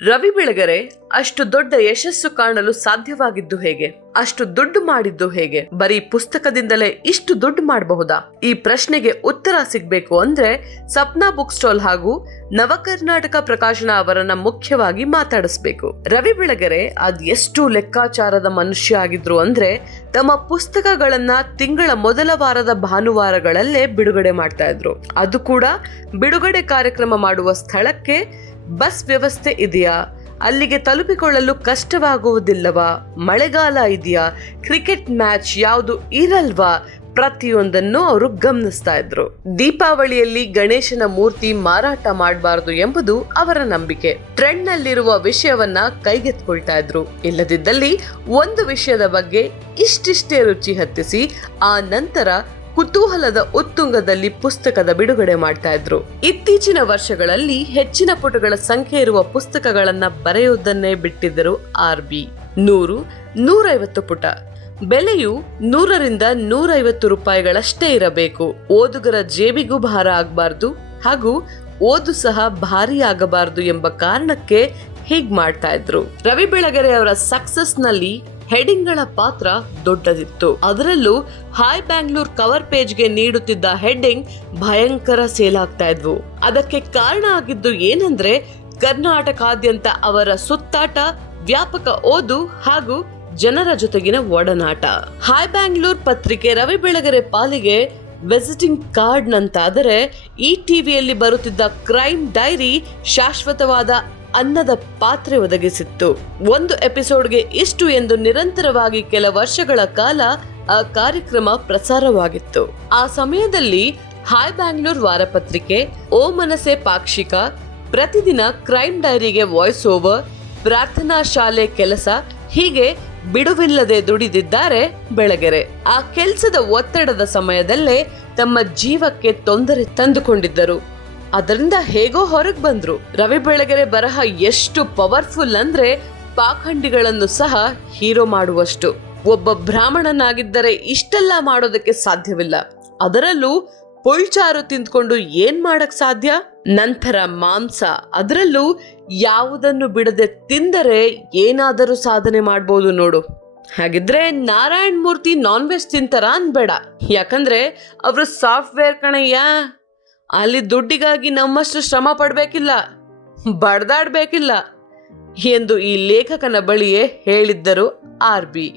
ರವಿ ಬೆಳಗೆರೆ, ಅಷ್ಟು ದೊಡ್ಡ ಯಶಸ್ಸು ಕಾಣಲು ಸಾಧ್ಯವಾಗಿದ್ದು ಹೇಗೆ? ಅಷ್ಟು ದುಡ್ಡು ಮಾಡಿದ್ದು ಹೇಗೆ? ಬರೀ ಪುಸ್ತಕದಿಂದಲೇ ಇಷ್ಟು ದುಡ್ಡು ಮಾಡಬಹುದಾ? ಈ ಪ್ರಶ್ನೆಗೆ ಉತ್ತರ ಸಿಗ್ಬೇಕು ಅಂದ್ರೆ ಸಪ್ನಾ ಬುಕ್ ಸ್ಟಾಲ್ ಹಾಗೂ ನವಕರ್ನಾಟಕ ಪ್ರಕಾಶನ ಅವರನ್ನ ಮುಖ್ಯವಾಗಿ ಮಾತಾಡಿಸ್ಬೇಕು. ರವಿ ಬೆಳಗೆರೆ, ಅದ್ ಎಷ್ಟು ಲೆಕ್ಕಾಚಾರದ ಮನುಷ್ಯ ಆಗಿದ್ರು ಅಂದ್ರೆ ತಮ್ಮ ಪುಸ್ತಕಗಳನ್ನ ತಿಂಗಳ ಮೊದಲ ವಾರದ ಭಾನುವಾರಗಳಲ್ಲೇ ಬಿಡುಗಡೆ ಮಾಡ್ತಾ ಇದ್ರು. ಅದು ಕೂಡ ಬಿಡುಗಡೆ ಕಾರ್ಯಕ್ರಮ ಮಾಡುವ ಸ್ಥಳಕ್ಕೆ ಬಸ್ ವ್ಯವಸ್ಥೆ ಇದೆಯಾ? ಅಲ್ಲಿಗೆ ತಲುಪಿಕೊಳ್ಳಲು ಕಷ್ಟವಾಗುವುದಿಲ್ಲವಾ? ಮಳೆಗಾಲ ಇದೆಯಾ? ಕ್ರಿಕೆಟ್ ಮ್ಯಾಚ್ ಯಾವುದು ಇರಲ್ವಾ? ಪ್ರತಿಯೊಂದನ್ನು ಅವರು ಗಮನಿಸ್ತಾ ಇದ್ರು. ದೀಪಾವಳಿಯಲ್ಲಿ ಗಣೇಶನ ಮೂರ್ತಿ ಮಾರಾಟ ಮಾಡಬಾರದು ಎಂಬುದು ಅವರ ನಂಬಿಕೆ. ಟ್ರೆಂಡ್ ನಲ್ಲಿರುವ ವಿಷಯವನ್ನ ಕೈಗೆತ್ಕೊಳ್ತಾ ಇದ್ರು. ಇಲ್ಲದಿದ್ದಲ್ಲಿ ಒಂದು ವಿಷಯದ ಬಗ್ಗೆ ಇಷ್ಟಿಷ್ಟೇ ರುಚಿ ಹತ್ತಿಸಿ, ಆ ನಂತರ ಕುತೂಹಲದ ಉತ್ತುಂಗದಲ್ಲಿ ಪುಸ್ತಕದ ಬಿಡುಗಡೆ ಮಾಡ್ತಾ ಇದ್ರು. ಇತ್ತೀಚಿನ ವರ್ಷಗಳಲ್ಲಿ ಹೆಚ್ಚಿನ ಪುಟಗಳ ಸಂಖ್ಯೆ ಇರುವ ಪುಸ್ತಕಗಳನ್ನ ಬರೆಯುವುದನ್ನೇ ಬಿಟ್ಟಿದ್ದರು ಆರ್ ಬಿ. ನೂರು, ನೂರೈವತ್ತು ಪುಟ. ಬೆಲೆಯು ನೂರರಿಂದ ನೂರೈವತ್ತು ರೂಪಾಯಿಗಳಷ್ಟೇ ಇರಬೇಕು. ಓದುಗರ ಜೇಬಿಗೂ ಭಾರ ಆಗಬಾರ್ದು ಹಾಗೂ ಓದು ಸಹ ಭಾರಿ ಆಗಬಾರದು ಎಂಬ ಕಾರಣಕ್ಕೆ ಹೀಗ್ ಮಾಡ್ತಾ ಇದ್ರು. ರವಿ ಬೆಳಗೆರೆ ಅವರ ಸಕ್ಸಸ್ನಲ್ಲಿ ಹೆಡಿಂಗ್ಗಳ ಪಾತ್ರ ದೊಡ್ಡದಿತ್ತು. ಅದರಲ್ಲೂ ಹಾಯ್ ಬ್ಯಾಂಗ್ಳೂರ್ ಕವರ್ ಪೇಜ್ಗೆ ನೀಡುತ್ತಿದ್ದ ಹೆಡ್ಡಿಂಗ್ ಭಯಂಕರ ಸೇಲ್ ಆಗ್ತಾ ಇದ್ವು. ಅದಕ್ಕೆ ಕಾರಣ ಆಗಿದ್ದು ಏನಂದ್ರೆ, ಕರ್ನಾಟಕಾದ್ಯಂತ ಅವರ ಸುತ್ತಾಟ ವ್ಯಾಪಕ ಓದು ಹಾಗೂ ಜನರ ಜೊತೆಗಿನ ಒಡನಾಟ. ಹಾಯ್ ಬ್ಯಾಂಗ್ಳೂರ್ ಪತ್ರಿಕೆ ರವಿ ಬೆಳಗೆರೆ ಪಾಲಿಗೆ ವಿಸಿಟಿಂಗ್ ಕಾರ್ಡ್ ನಂತಾದರೆ ಈ ಟಿವಿಯಲ್ಲಿ ಬರುತ್ತಿದ್ದ ಕ್ರೈಮ್ ಡೈರಿ ಶಾಶ್ವತವಾದ ಅನ್ನದ ಪಾತ್ರೆ ಒದಗಿಸಿತ್ತು. ಒಂದು ಎಪಿಸೋಡ್ಗೆ ಇಷ್ಟು ಎಂದು ನಿರಂತರವಾಗಿ ಕೆಲ ವರ್ಷಗಳ ಕಾಲ, ಆ ಕಾರ್ಯಕ್ರಮ ಪ್ರಸಾರವಾಗಿತ್ತು. ಆ ಸಮಯದಲ್ಲಿ ಹಾಯ್ ಬ್ಯಾಂಗ್ಳೂರ್ ವಾರಪತ್ರಿಕೆ, ಓ ಮನಸೆ ಪಾಕ್ಷಿಕ, ಪ್ರತಿದಿನ ಕ್ರೈಮ್ ಡೈರಿಗೆ ವಾಯ್ಸ್ ಓವರ್ ಪ್ರಾರ್ಥನಾ ಶಾಲೆ ಕೆಲಸ, ಹೀಗೆ ಬಿಡುವಿಲ್ಲದೆ ದುಡಿದಿದ್ದಾರೆ ಬೆಳಗೆರೆ. ಆ ಕೆಲಸದ ಒತ್ತಡದ ಸಮಯದಲ್ಲೇ ತಮ್ಮ ಜೀವಕ್ಕೆ ತೊಂದರೆ ತಂದುಕೊಂಡಿದ್ದರು. ಅದರಿಂದ ಹೇಗೋ ಹೊರಗೆ ಬಂದ್ರು. ರವಿ ಬೆಳಗೆರೆ ಬರಹ ಎಷ್ಟು ಪವರ್ಫುಲ್ ಅಂದ್ರೆ ಪಾಖಂಡಿಗಳನ್ನು ಸಹ ಹೀರೋ ಮಾಡುವಷ್ಟು. ಒಬ್ಬ ಬ್ರಾಹ್ಮಣನಾಗಿದ್ದರೆ ಇಷ್ಟೆಲ್ಲ ಮಾಡೋದಕ್ಕೆ ಸಾಧ್ಯವಿಲ್ಲ. ಅದರಲ್ಲೂ ಪುಳ್ಚಾರು ತಿಂದ್ಕೊಂಡು ಏನ್ ಮಾಡಕ್ ಸಾಧ್ಯ? ನಂತರ ಮಾಂಸ. ಅದರಲ್ಲೂ ಯಾವುದನ್ನು ಬಿಡದೆ ತಿಂದರೆ ಏನಾದರೂ ಸಾಧನೆ ಮಾಡ್ಬೋದು ನೋಡು. ಹಾಗಿದ್ರೆ ನಾರಾಯಣ್ ಮೂರ್ತಿ ನಾನ್ ವೆಜ್ ತಿಂತಾರ ಅನ್ಬೇಡ. ಯಾಕಂದ್ರೆ ಅವರು ಸಾಫ್ಟ್ವೇರ್ ಕಣಯ್ಯ. ಅಲ್ಲಿ ದುಡ್ಡಿಗಾಗಿ ನಮ್ಮಷ್ಟು ಶ್ರಮ ಪಡಬೇಕಿಲ್ಲ. ಬಡ್ದಾಡ್ಬೇಕಿಲ್ಲ. ಎಂದು ಈ ಲೇಖಕನ ಬಳಿಯೇ ಹೇಳಿದ್ದರು ಆರ್ ಬಿ.